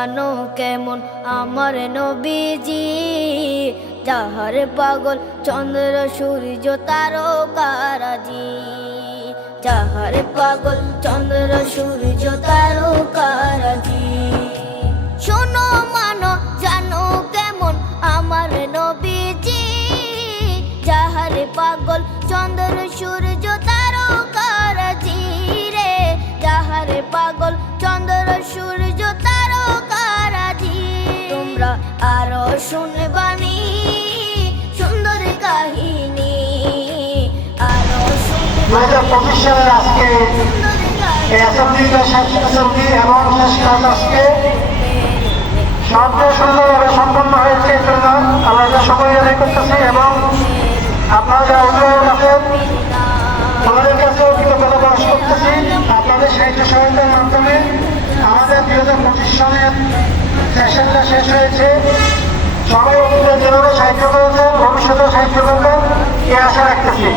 জানো কেমন আমার নবীজি, যাহার পাগল চন্দ্র সূর্য তারকারাজি, যাহার পাগল চন্দ্র সূর্য তারকারাজি। শোনো মানো জানো কেমন আমার নবীজি, যাহার পাগল চন্দ্র সূর্য তারকারাজি রে, যাহার পাগল চন্দ্র সূর্য তারকারাজি। তোমরা আরো শুনবানি সুন্দর কাহিনী, আরো শুনবানি সালে আজকে এবং শেষ কাজ আজকে সবচেয়ে সুন্দরভাবে সম্পন্ন হয়েছে। এই জন্য আমরা সকলে আদায় করতেছি এবং আপনারা যা অভিভাবক আছেন তাদের কাছেও কৃতজ্ঞতা প্রকাশ করতেছি। আপনাদের সাহিত্য সহায়তার মাধ্যমে আমাদের 2025 সালের সেশনটা শেষ হয়েছে। সবাই যেভাবে সাহিত্য করেছেন ভবিষ্যতেও সাহিত্য করবেন এ আশা রাখতেছি।